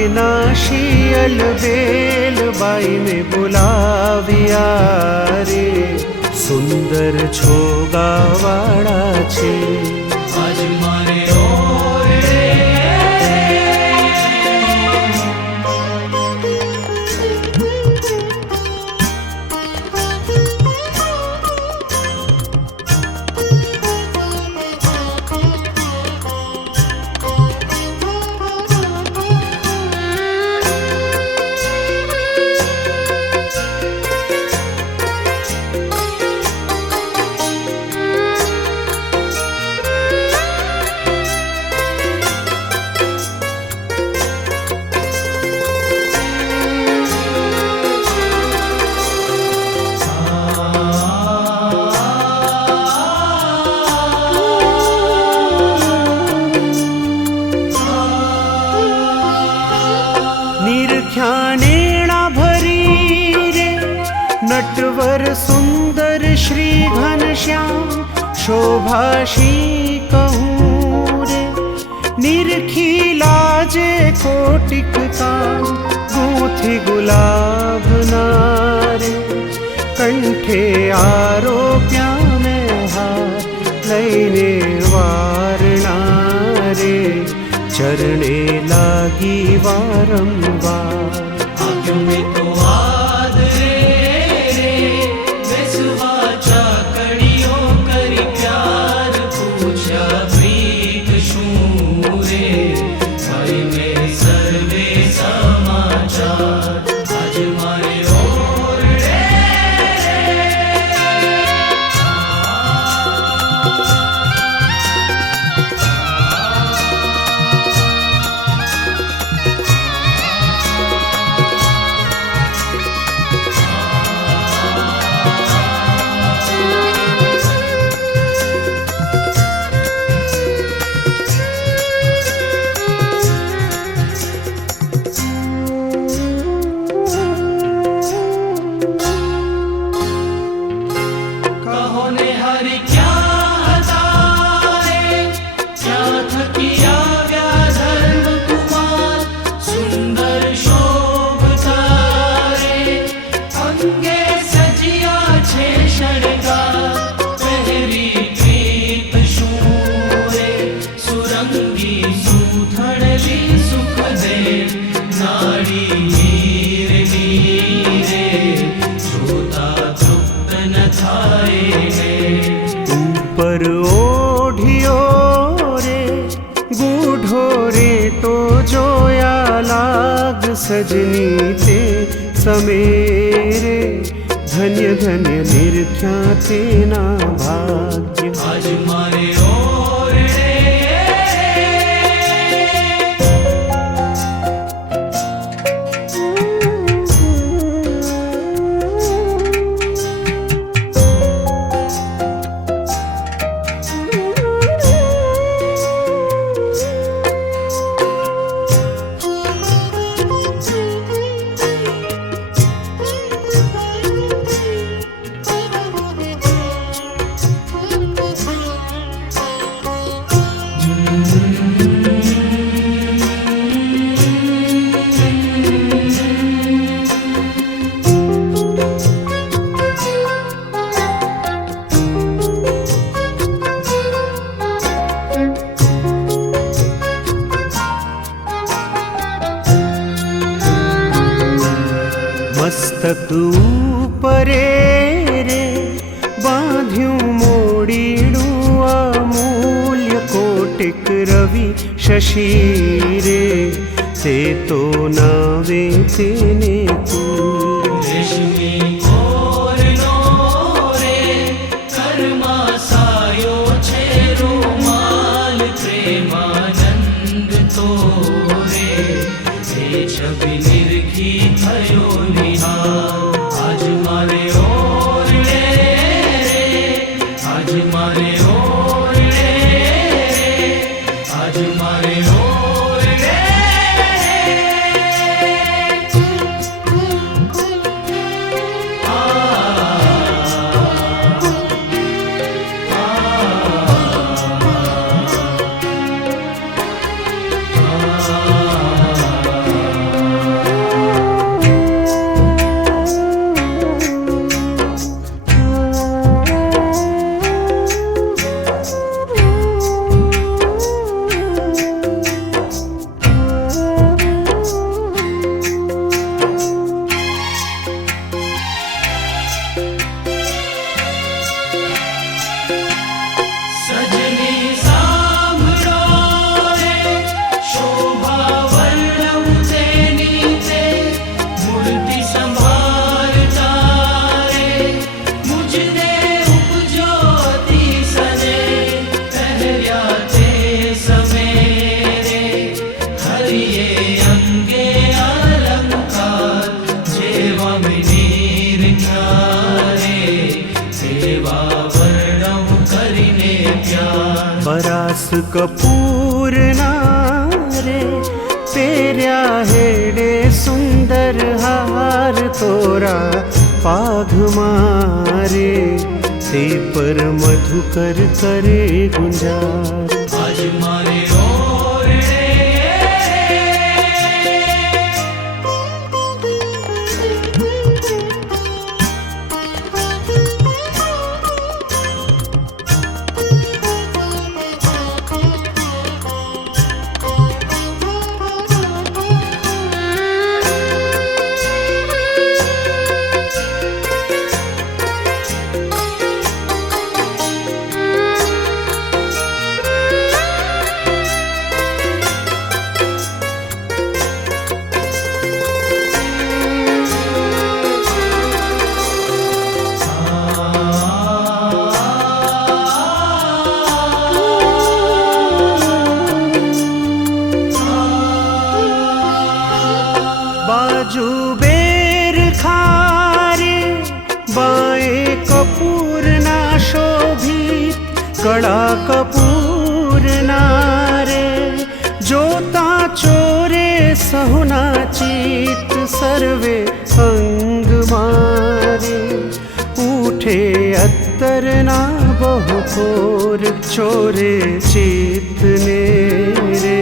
अविनाशी अलबेल बाई ने बुलाविया रे। सुंदर छोगावाड़ा छे आज मारे ओरे। निरख्यानेणा भरी रे नटवर सुंदर श्री घनश्याम शोभाशी कहूँ रे। निरखी लाजे कोटिक काम गूंथी गुलाब नारे। कंठे आरोप्या में हार लईने वारणा रे। चरणे लागी वारंवार आँखों में तो आदरे रे। बेसुवा चाकड़ियों करी प्यार पूछा प्रीत शूं रे। भाई में सर्वे समाचार आज मारे ओर रे। कहो ने हरि क्या हतारे। क्या थकिया व्याधर्म कुमार सुंदर शोभता रे। अंगे सजिया छे शृंगार पहरी प्रीत शूरे। सुरंगी सुथड़ली सुख दे नाड़ी नीर नीरे। जोता तृप्त न थाए ऊपर ओढ़ियो रे गूढ़ो रे तो जोया लाग सजनी ते समेरे। धन्य धन्य निरख्या तेना भाग्य आज मारे ओर रे। मस्तक ऊपरे रे बांध्यूं मोड़ीड़ू अमूल्य कोटिक रवि शशि रे। ते तो नावे तेने कूल रेशमी कोरनो रे। कर्मा सायो छे रुमाल प्रेमानंद तो रे। हे छवि निरखी थयो निहाल आज मारे ओर रे। आज मारे ओर रे। आज मारे ओर रे। खास कपूर नारे पेर्या हेडे सुंदर हार तोरा पाघ मारे ते पर मधुकर करे गुंजार आज मारे ओरडे बाजू बेर खारे बाएं कपूर ना शोभित कड़ा कपूर नारे जोता चोरे सहुना चित सर्वे अंग मारे उठे अत्तर ना बहुकोर चोरे चित ने रे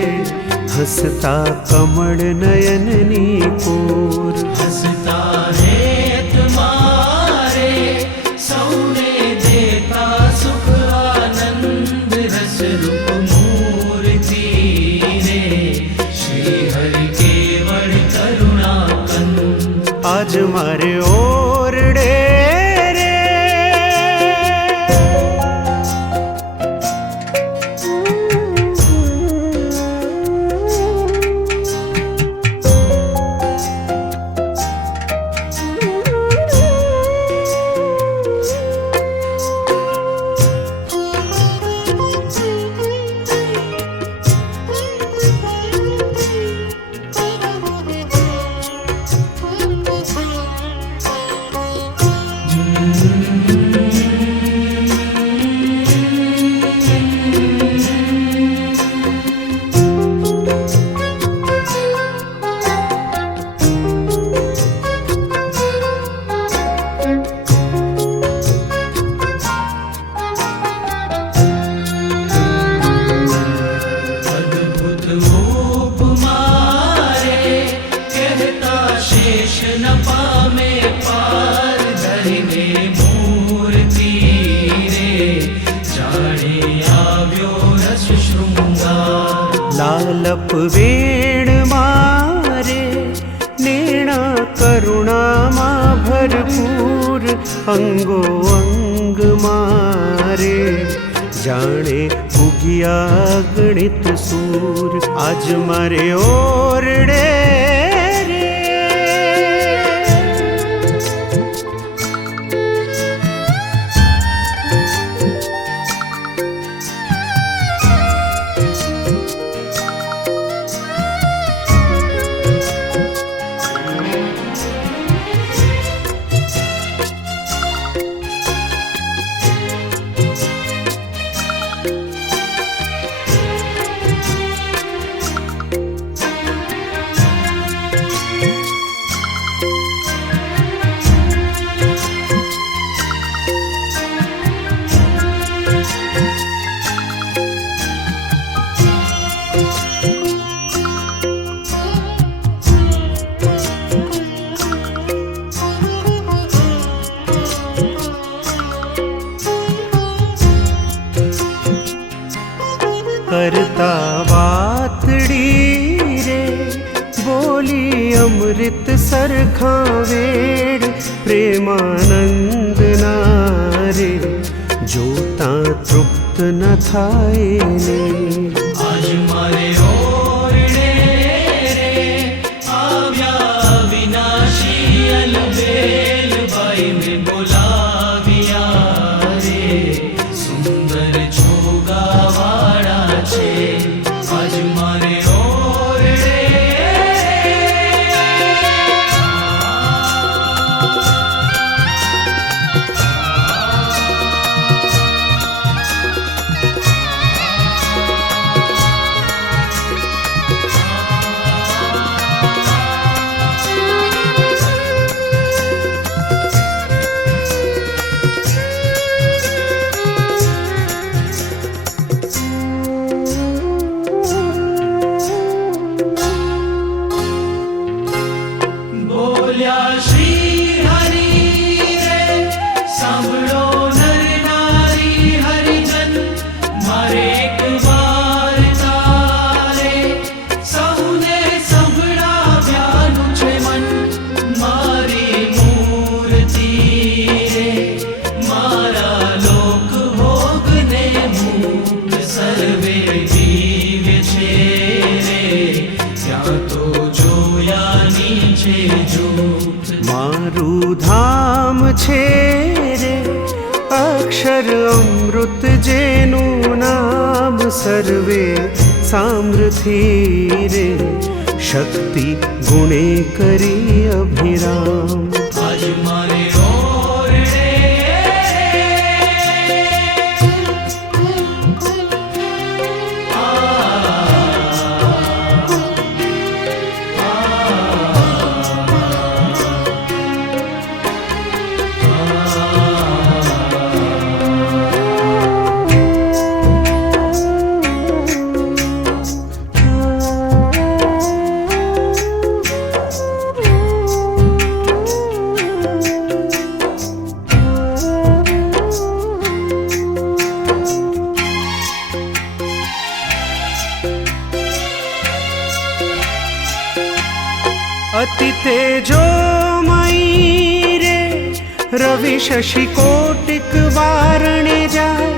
हसता कमल नयननी कोर हसता है तुम्हारे सौने देता सुख आनंद रस रूप मूर्ति रे श्री हरि केवल करुणा कंद आज मारे ओरडे रे अद्भुत उपमारे कहता शेष न पामे पार धरिने मूर्ति रे जाने आव्यो रस शृंगार लालप वेण मारे नेणा करुणा मा भरपूर अंगो अंग मारे जाने उगिया गणित सूर आज मारे ओरडे रे करता वातड़ी रे बोली अमृत सरखा वेड़ प्रेमानंद नारे जोता तृप्त न थाए ने आज मारे ओरडे रे आव्या विनाशी अलबेल बाई में बोलाविया रे सुंदर छोगा वाड़ा छे आज मारे ओरडे અમૃત જેનું નામ સર્વે સામ્રથી રે, શક્તિ ગુણે કરી અભિરામ. આજ મારે ઓરડે અતિ તેજોમયી રે, રવિ શશિ કોટિક વારણે જાય,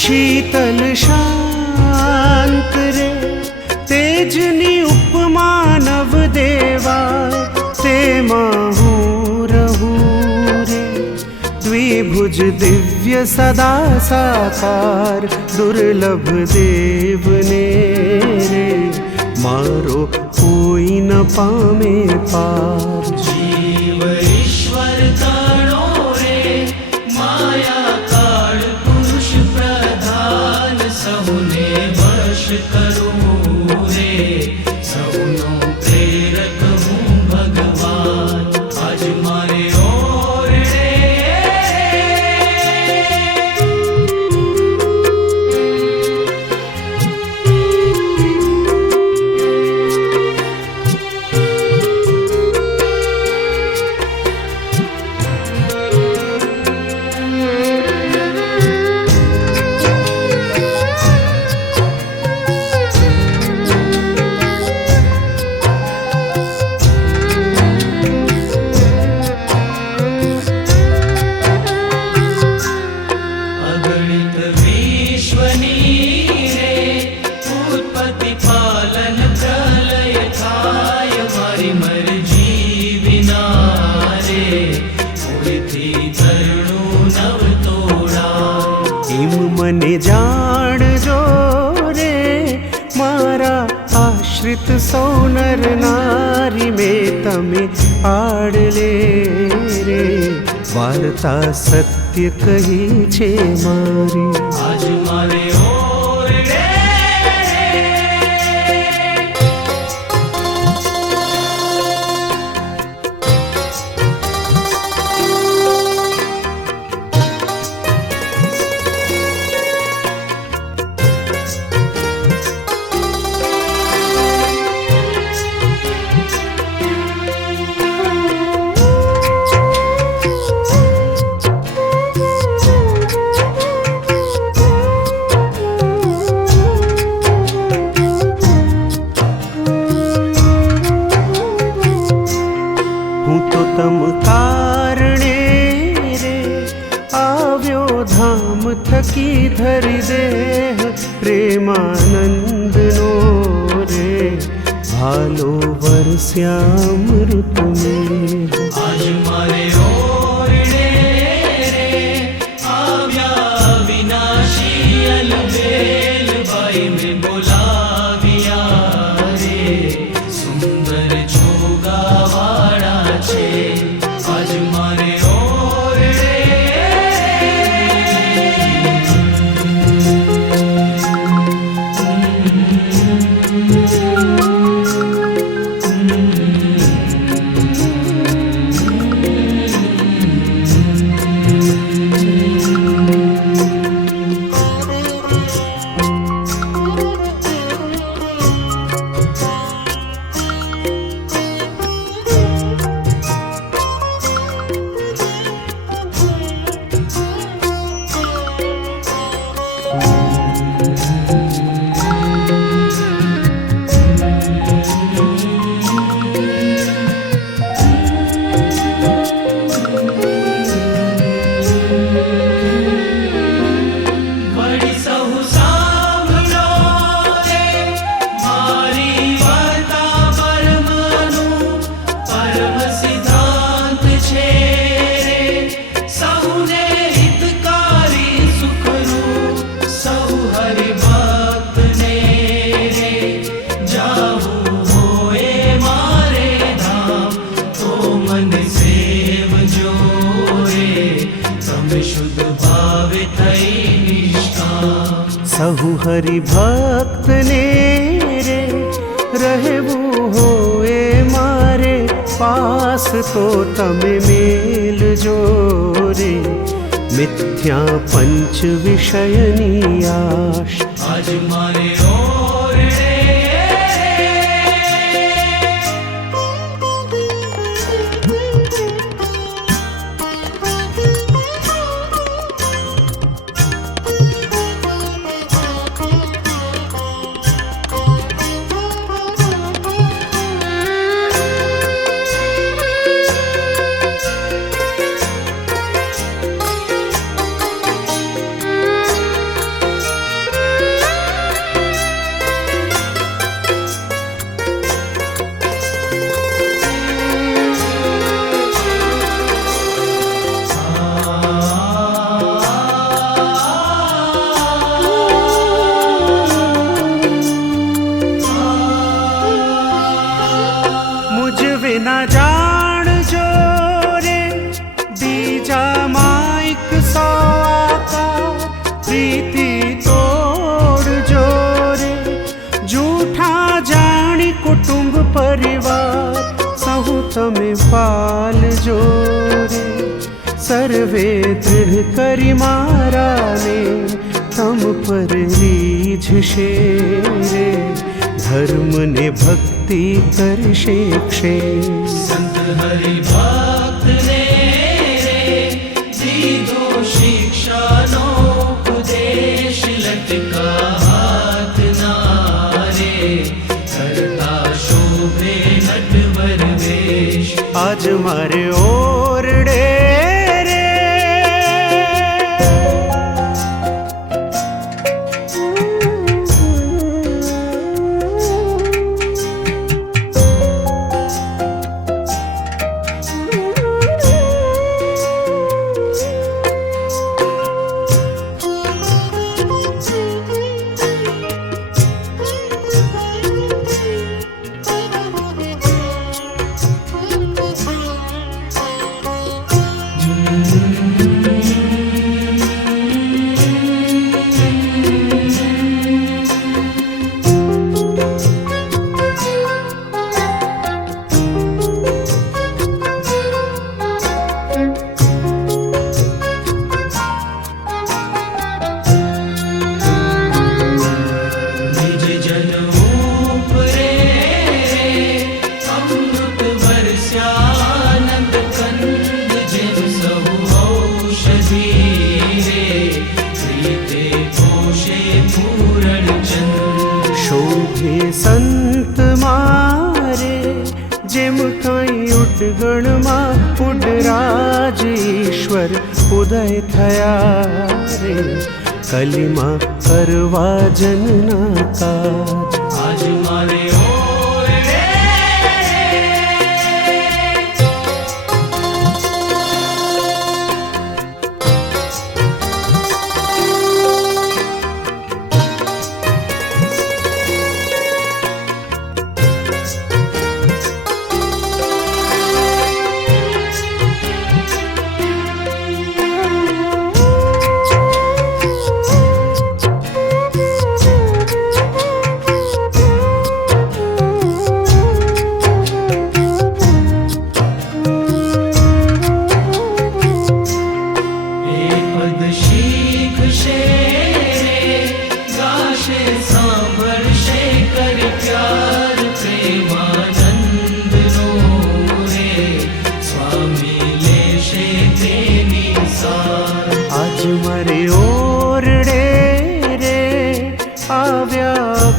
શીતલ શાંત રે, તેજની ઉપમા નવ દેવાય, તેમાં હું રહું રે. દ્વિભુજ દિવ્ય સદા સાકાર, દુર્લભ દેવને રે, મારો કોઈ ન પામે પાર. જીવ ઈશ્વર તણો રે, માયા કાળ પુરુષ પ્રધાન, સૌને વશ કરું રે, સૌનો પ્રેરક હું ભગવાન. આજ મારે ઓરડે અગણિત વિશ્વની રે, ઉત્પત્તિ પાલન પ્રલય થાય, મારી મરજી વિના રે, કોઈથી તરણું નવ તોડાય. એમ મને જાણજો રે, મારા આશ્રિત સૌ નર નારી, મેં તમે આડલે રે, વાર્તા સત્ય કહી છે મારી. આજ મારે ઓરડે હું તો તમ કારણે રે, આવ્યો ધામ થકી ધરી દેહ, પ્રેમાનંદનો રે, ભાલો વરસ્યામૃત મેં. આજ મારે ઓરડે રે, આવ્યા વિનાશી અલબેલ ભાઈ મેં બોલાવ્યા રે, સુંદર છોગાવાળા છે. આજ મારે ઓરડે સૌને હિતકારી સુખરૂપ સહુ હરિ ભક્ત ને રે રહેવું હોય મારે પાસ તો તમે મેલજો રે મિથ્યા પંચ વિષયની આશ આજ મારે ઓરડે ના જાણજો રે બીજા માઈક સવાકા પ્રીતિ તોડજો રે જૂઠા જાણી કુટુંબ પરિવાર સહુ તમે પાલજો રે સર્વે દૃઢ કરી મારાને તમ પર રીઝશે રે ધર્મ ને ભક્તિ કરશે ક્ષેમ સંત હરિ ભક્ત ને રે દીધો શિક્ષાનો ઉપદેશ લટકા હાથ ના રે કરતા શોભે નટવર વેશ આજ મારે ઓરડે રે સંત મારે જેમ કાંઈ ઉડગણમાં ઉડરાજ ઈશ્વર ઉદય થયા રે કલીમાં કરવા જનના કાજ આજ મારે ઓરડે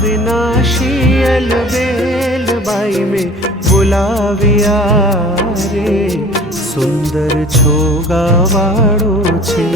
विनाशी अलबेल बाई में बुलाविया रे सुंदर छोगा वाड़ो छे।